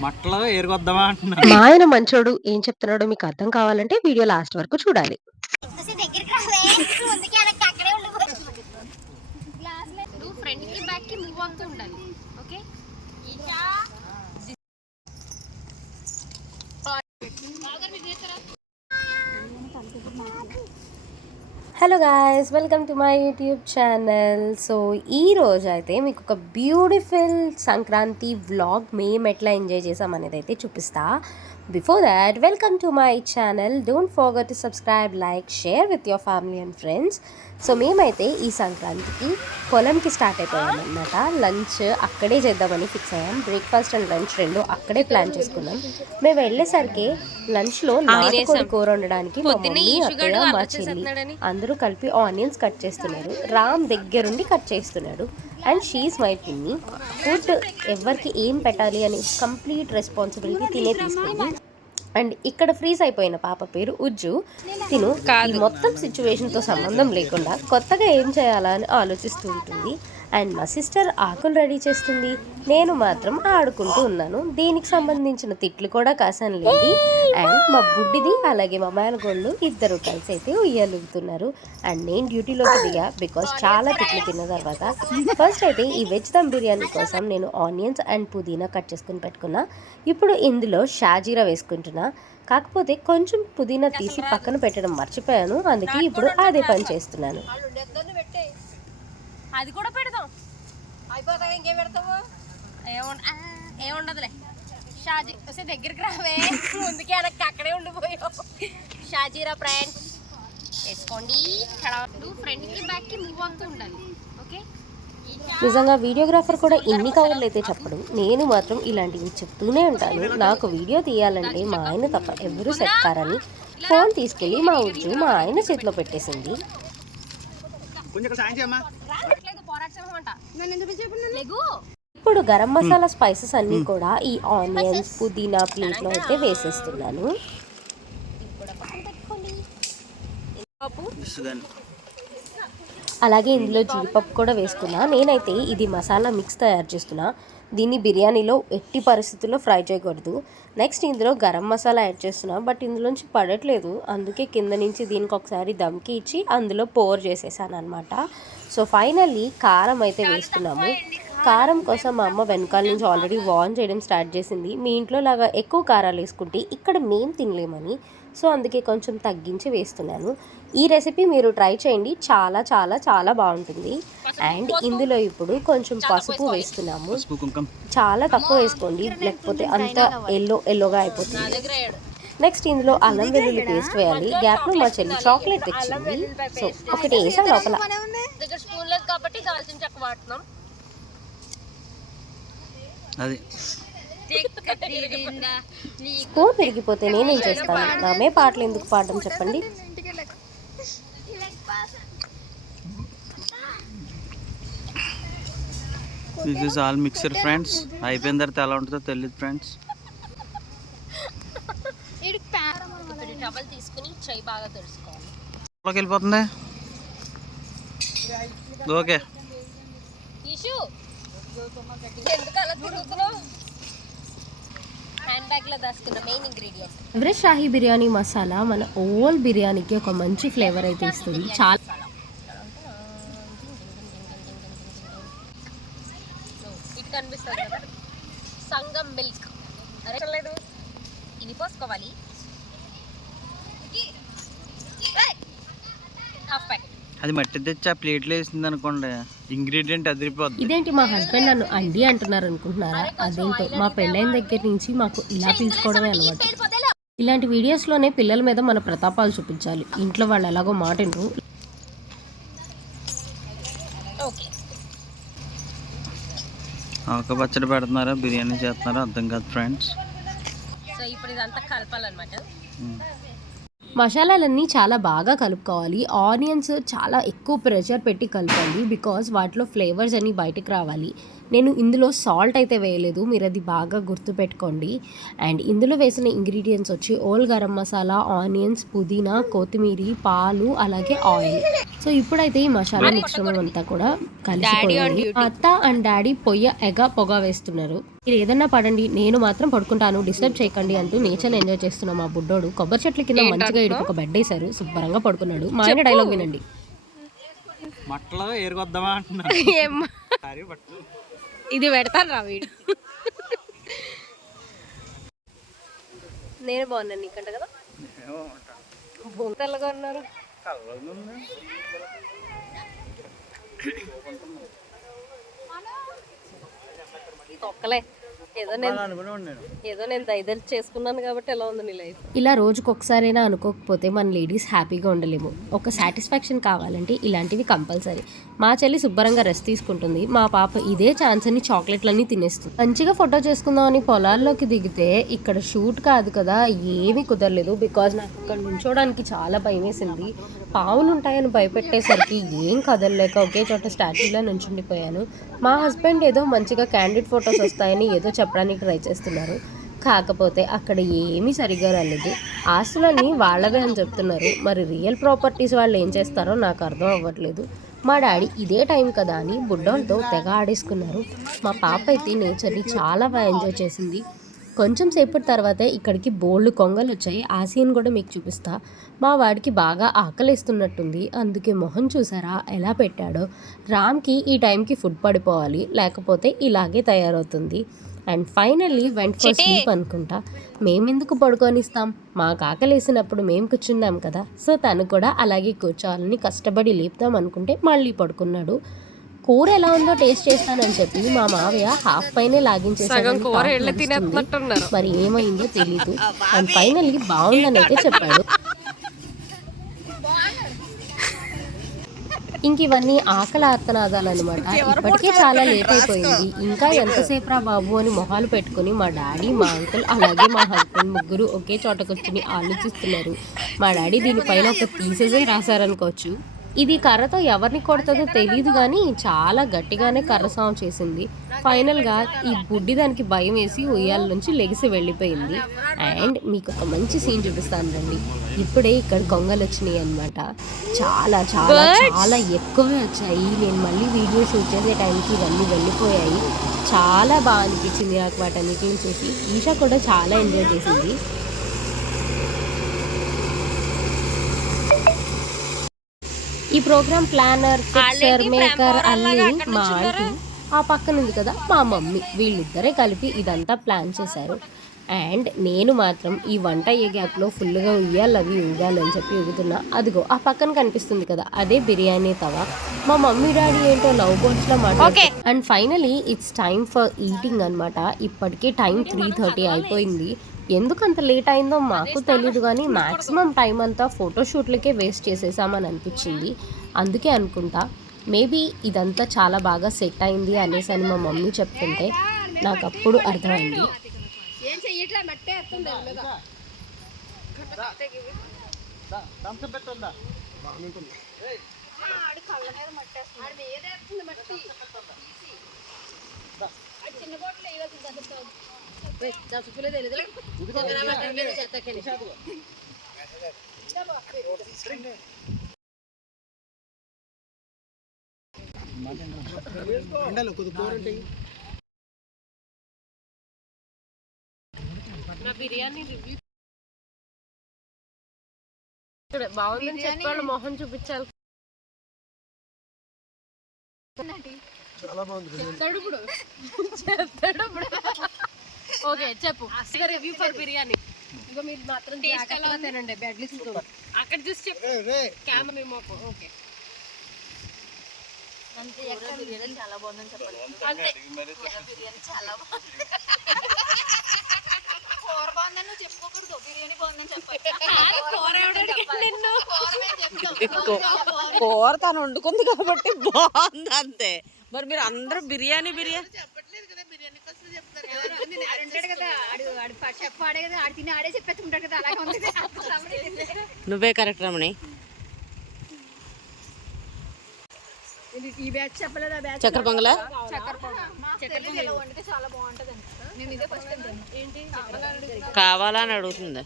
మట్టలో ఏరుకొద్దామా అంటున్నా మా ఆయన మంచోడు ఏం చెప్తున్నాడో మీకు అర్థం కావాలంటే వీడియో లాస్ట్ వరకు చూడాలి. దగ్గరికి రావే ముందుకి వెనక్కి అక్కడే ఉండిపోయి నువ్వు ఫ్రంట్కి బ్యాక్కి మూవ్ అవుతూ ఉండాలి okay Esha hello guys welcome to my YouTube channel so ఈ రోజు అయితే మీకు ఒక బ్యూటిఫుల్ సంక్రాంతి వ్లాగ్ మేము ఎట్లా ఎంజాయ్ చేసాం అనేది అయితే చూపిస్తా. Before that welcome to my channel don't forget to subscribe like share with your family and friends so మేమైతే ఈ సంక్రాంతికి పొలంకి స్టార్ట్ అయిపోయాం అనమాట లంచ్ అక్కడే చేద్దామని ఫిక్స్ అయ్యాం. బ్రేక్ఫాస్ట్ అండ్ లంచ్ రెండు అక్కడే ప్లాన్ చేసుకున్నాం. మేము వెళ్ళేసరికి లంచ్లో నాటుకోడి కూర వండడానికి మా మమ్మీ అత్తయ్య మా చెల్లి అందరూ కలిపి ఆనియన్స్ కట్ చేస్తున్నారు. రామ్ దగ్గరుండి కట్ చేస్తున్నాడు. అండ్ షీస్ మై పిన్ని ఫుడ్ ఎవరికి ఏం పెట్టాలి అని కంప్లీట్ రెస్పాన్సిబిలిటీ తినే తీసుకుంది. అండ్ ఇక్కడ ఫ్రీజ్ అయిపోయిన పాప పేరు ఉజ్జు. తిను ఈ మొత్తం సిచ్యువేషన్తో సంబంధం లేకుండా కొత్తగా ఏం చేయాలా అని ఆలోచిస్తూ ఉంటుంది. అండ్ మా సిస్టర్ ఆకులు రెడీ చేస్తుంది. నేను మాత్రం ఆడుకుంటూ ఉన్నాను. దీనికి సంబంధించిన తిట్లు కూడా కాసాను లేండి. అండ్ మా బుడ్డిది అలాగే మా మేనగోళ్ళు ఇద్దరు కలిసి అయితే ఉయ్యాలుగుతున్నారు. అండ్ నేను డ్యూటీలోకి దిగా బికాస్ చాలా తిట్లు తిన్న తర్వాత ఫస్ట్ అయితే ఈ వెజ్ దమ్ బిర్యానీ కోసం నేను ఆనియన్స్ అండ్ పుదీనా కట్ చేసుకుని పెట్టుకున్నా. ఇప్పుడు ఇందులో షాజీరా వేసుకుంటున్నా. కాకపోతే కొంచెం పుదీనా తీసి పక్కన పెట్టడం మర్చిపోయాను. అందుకే ఇప్పుడు అదే పని చేస్తున్నాను. అది కూడా పెడదాం. అయిపోతావు ఇంకేం పెడతావు? ఏముండదులే. షాజీ వస్తే దగ్గరికి రావే. ముందుకి వెనక్కి అక్కడే ఉండిపోయావు. షాజీరా ఫ్రెండ్స్ వేసుకోండి. నువ్వు ఫ్రంట్కి బ్యాక్కి మూవ్ అవుతూ ఉండాలి. ఓకే? నిజంగా వీడియోగ్రాఫర్ కూడా ఎన్ని కవర్లు అయితే చెప్పడు. నేను మాత్రం ఇలాంటివి చెప్తూనే ఉంటాను. నాకు వీడియో తీయాలంటే మా ఆయన తప్ప ఎవరూ సెట్ కారని ఫోన్ తీసుకెళ్ళి మా ఉజ్జు మా ఆయన చేతిలో పెట్టేసింది. కొంచెం ఇక్కడ సాయం చేయమ్మా. రావట్లేదు పోరాటం అంట. నన్ను ఎందుకు చెప్పు లెగు. ఇప్పుడు గరం మసాలా స్పైసెస్ అన్నీ కూడా ఈ ఆనియన్స్ పుదీనా ప్లేట్లో అయితే వేసేస్తున్నాను. అలాగే ఇందులో జీడిపప్పు కూడా వేసుకున్నా. నేనైతే ఇది మసాలా మిక్స్ తయారు చేస్తున్నా. దీన్ని బిర్యానీలో ఎట్టి పరిస్థితుల్లో ఫ్రై చేయకూడదు. నెక్స్ట్ ఇందులో గరం మసాలా యాడ్ చేస్తున్నా బట్ ఇందులోంచి పడట్లేదు. అందుకే కింద నుంచి దీనికి ఒకసారి దమ్కి ఇచ్చి అందులో పోర్ చేసేసాను అనమాట సో ఫైనల్లీ కారం అయితే వేస్తున్నాము. కారం కోసం మా అమ్మ వెనకాల నుంచి ఆల్రెడీ వార్న్ చేయడం స్టార్ట్ చేసింది. మీ ఇంట్లో లాగా ఎక్కువ కారాలు వేసుకుంటే ఇక్కడ మేము తినలేమని సో అందుకే కొంచెం తగ్గించి వేస్తున్నాను. ఈ రెసిపీ మీరు ట్రై చేయండి. చాలా చాలా చాలా బాగుంటుంది. అండ్ ఇందులో ఇప్పుడు కొంచెం పసుపు వేస్తున్నాము. చాలా తక్కువ వేసుకోండి. లేకపోతే అంత ఎల్లో ఎల్లోగా అయిపోతుంది. నెక్స్ట్ ఇందులో అల్లం వెల్లుల్లి పేస్ట్ వేయాలి. గ్యాప్లో మా చెల్లి చాక్లెట్ తెచ్చింది. సో ఒకటి వేసాం లోపల దగ్గర స్పూన్ లేదు కాబట్టి దాల్చిన చెక్క వాడుతున్నాం అది. స్పూన్ విరిగిపోతే నేనేం చేస్తాను? నామే పాటలు ఎందుకు పాడడం చెప్పండి? This is all mixer friends అయిపోయిన తర్వాత ఎలా ఉంటుందో తెలియదు ఫ్రెండ్స్ తీసుకుని చెయ్యి బాగా తెలుసుకోవాలి లోకి వెళ్ళిపోతుంది? ఓకే. ఎందుకు అలా తిరుగుతున్నావు? హ్యాండ్ బ్యాగ్లో దాచుకున్న main ingredient Everest shahi biryani masala మన ఓల్ బిర్యానీకి ఒక మంచి ఫ్లేవర్ అయితే ఇస్తుంది. చాలా ఇటు కనిపిస్తుంది కదా? సంగం మిల్క్. అరే లేదు. ఇది పోసుకోవాలి. హాఫ్ ప్యాకెట్ అది మట్టి తెచ్చి? ఆ ప్లేట్లో వేసింది అనుకోండి. ఇంగ్రీడియంట్ అదిరిపోద్ది. ఇదేంటి మా హస్బెండ్ నన్ను అండి అంటున్నారు అనుకుంటున్నారా? అదేంటో మా పెళ్ళైన దగ్గర నుంచి మాకు ఇలా పిలుచుకోవడమే అలవాటు. ఇలాంటి వీడియోస్లోనే పిల్లల మీద మన ప్రతాపాలు చూపించాలి. ఇంట్లో వాళ్ళు ఎలాగో మాట వినరు. ఓకే ఒక పచ్చడి పెడుతున్నారా? బిర్యానీ చేస్తున్నారా? అర్థం కాదు ఫ్రెండ్స్ సో ఇప్పుడు ఇదంతా కలపాలన్నమాట. మసాలాలన్నీ చాలా బాగా కలుపుకోవాలి. ఆనియన్స్ చాలా ఎక్కువ ప్రెషర్ పెట్టి కలపాలి. బికాజ్ వాటిలో ఫ్లేవర్స్ అన్నీ బయటకు రావాలి. నేను ఇందులో సాల్ట్ అయితే వేయలేదు. మీరు అది బాగా గుర్తుపెట్టుకోండి. అండ్ ఇందులో వేసిన ఇంగ్రీడియంట్స్ వచ్చి ఓల్ గరం మసాలా ఆనియన్స్ పుదీనా కొత్తిమీర పాలు అలాగే ఆయిల్. సో ఇప్పుడైతే ఈ మసాలా మిశ్రమం అంతా కూడా కలిసిపోయింది. అత్త అండ్ డాడీ పొయ్య ఎగ పొగ వేస్తున్నారు. మీరు ఏదన్నా పడండి నేను మాత్రం పడుకుంటాను. డిస్టర్బ్ చేయకండి అంటూ నేచర్ ఎంజాయ్ చేస్తున్న మా బుడ్డోడు కొబ్బరి చెట్ల కింద మంచిగా ఇడుకు ఒక బెడ్ వేశారు. శుభ్రంగా పడుకున్నాడు. మా ఆయన డైలాగ్ వినండి. ఇది పెడతాను రా వీడు. నేను బాగున్నాను నీకంట కదా? తెల్లగా ఉన్నారు. ఒక్కలే ఏదో నేను అనుకుని ఉన్నాను ఏదో నేను దయదలి చేసుకున్నాను కాబట్టి ఎలా ఉంది నీ లైఫ్? ఇలా రోజుకి ఒకసారైనా అనుకోకపోతే మన లేడీస్ హ్యాపీగా ఉండలేము. ఒక సాటిస్ఫాక్షన్ కావాలంటే ఇలాంటివి కంపల్సరీ. మా చెల్లి శుభ్రంగా రెస్ట్ తీసుకుంటుంది. మా పాప ఇదే ఛాన్స్ అని చాక్లెట్లన్నీ తినేస్తుంది. మంచిగా ఫోటో చేసుకుందామని పొలాల్లోకి దిగితే ఇక్కడ షూట్ కాదు కదా ఏమీ కుదరలేదు. బికాజ్ నాకు ఇక్కడ నుంచోడానికి చాలా భయం వేసింది పావులు ఉంటాయని భయపెట్టేసరికి ఏం కదలలేక ఒకే చోట స్టాచ్యూలో నుంచుండిపోయాను. మా హస్బెండ్ ఏదో మంచిగా క్యాండిడ్ ఫొటోస్ వస్తాయని ఏదో చెప్పడానికి ట్రై చేస్తున్నారు. కాకపోతే అక్కడ ఏమీ సరిగ్గా రాలేదు. ఆస్తులన్నీ వాళ్ళవే అని చెప్తున్నారు. మరి రియల్ ప్రాపర్టీస్ వాళ్ళు ఏం చేస్తారో నాకు అర్థం అవ్వట్లేదు. మా డాడీ ఇదే టైం కదా అని బుడ్డోళ్ళతో తెగ ఆడేసుకున్నారు. మా పాప అయితే నేచర్ని చాలా బాగా ఎంజాయ్ చేసింది. కొంచెం సేపటి తర్వాత ఇక్కడికి బోల్డ్ కొంగలు వచ్చాయి. ఆ సీన్ కూడా మీకు చూపిస్తా. మా వాడికి బాగా ఆకలిస్తున్నట్టుంది. అందుకే మొహం చూసారా? ఎలా పెట్టాడో? రామ్కి ఈ టైంకి ఫుడ్ పడిపోవాలి. లేకపోతే ఇలాగే తయారవుతుంది. And finally went for sleep అనుకుంటా. మేమెందుకు పడుకొనిస్తాం? మాకు ఆకలేసినప్పుడు మేము కూర్చున్నాం కదా. సో తను కూడా అలాగే కూర్చోవాలని కష్టపడి లేపుదాం అనుకుంటే మళ్ళీ పడుకున్నాడు. కూర ఎలా ఉందో టేస్ట్ చేస్తానని చెప్పి మా మావయ్య హాఫ్ పైనే నడుస్తుంది. మరి ఏమైందో తెలీదు. అండ్ ఫైనల్లీ బాగుందని అయితే చెప్పాడు. ఇంక ఇవన్నీ ఆకలి ఆర్తనాదాలు అనమాట ఇప్పటికే చాలా లేట్ అయిపోయింది. ఇంకా ఎంతసేపు రా బాబు అని మొహాలు పెట్టుకుని మా డాడీ మా అంకుల్ అలాగే మా హస్బెండ్ ముగ్గురు ఒకే చోట కూర్చుని ఆలోచిస్తున్నారు. మా డాడీ దీనిపైన ఒక తీసేసే రాశారనుకోవచ్చు. ఇది కర్రతో ఎవరిని కొడుతుందో తెలియదు కానీ చాలా గట్టిగానే కర్ర సాం చేసింది. ఫైనల్గా ఈ బుడ్డి దానికి భయం వేసి ఉయ్యాల నుంచి లెగిసి వెళ్ళిపోయింది. అండ్ మీకు ఒక మంచి సీన్ చూపిస్తాను రండి. ఇప్పుడే ఇక్కడ కొంగలు వచ్చినాయి అనమాట చాలా చాలా చాలా ఎక్కువే వచ్చాయి. నేను మళ్ళీ వీడియో షూట్ చేసే టైంకి ఇవన్నీ వెళ్ళిపోయాయి. చాలా బాగా అనిపించింది నాకు వాటన్నిటిని చూసి. ఈషా కూడా చాలా ఎంజాయ్ చేసింది. ఈ ప్రోగ్రామ్ ప్లానర్ ఫిక్సర్ మేకర్ అన్ని మా ఆంటీ ఆ పక్కన ఉంది కదా మా మమ్మీ. వీళ్ళిద్దరే కలిపి ఇదంతా ప్లాన్ చేశారు. అండ్ నేను మాత్రం ఈ వంట అయ్యే గ్యాప్లో ఫుల్గా ఉయ్యాలి అవి ఊగాలని చెప్పి ఊగుతున్నా అదిగో ఆ పక్కన కనిపిస్తుంది కదా అదే బిర్యానీ తవా. మా మమ్మీ డాడీ ఏంటో లవ్ బోట్స్లో మాట and finally it's time for eating అన్నమాట. ఇప్పటికే టైం త్రీ థర్టీ అయిపోయింది. ఎందుకు అంత లేట్ అయిందో మాకు తెలియదు కానీ మాక్సిమం టైం అంతా ఫోటోషూట్లకే వేస్ట్ చేసేసామని అనిపించింది అందుకే అనుకుంటా మేబీ ఇదంతా చాలా బాగా సెట్ అయింది అనేసి అని మా మమ్మీ చెప్తుంటే నాకు అప్పుడు అర్థమైంది చెయ్యట్లే మట్టే ఎత్తుంది బాగుందని చెప్పాడు మొహం చూపించాలి చెప్తాడు ఇప్పుడు చెప్తాడు ఇప్పుడు ఓకే చెప్పు. Review for biryani. ఇగో మీరు మాత్రం జాగ్రత్తగా తినండి. బెడ్ లిస్ట్ అక్కడ చూసి చెప్పు. కెమెరా మాకు ఓకే. అంతే కూర బాగుందని నువ్వు చెప్పుకోకూడదు. బిర్యానీ బాగుందని చెప్పాలి కూర తను వండుకుంది కాబట్టి బాగుంది అంతే. మరి మీరు అందరూ బిర్యానీ బిర్యానీ. ఆడు నువ్వే కరెక్ట్ రమణి. ఈ బ్యాచ్ చెప్పలేదా? బ్యాచ్ చక్కెర పొంగల? చక్కెర వండితే చాలా బాగుంటది నేను ఇదే ఫస్ట్ టైం ఏంటి? కావాలా అని అడుగుతుంది.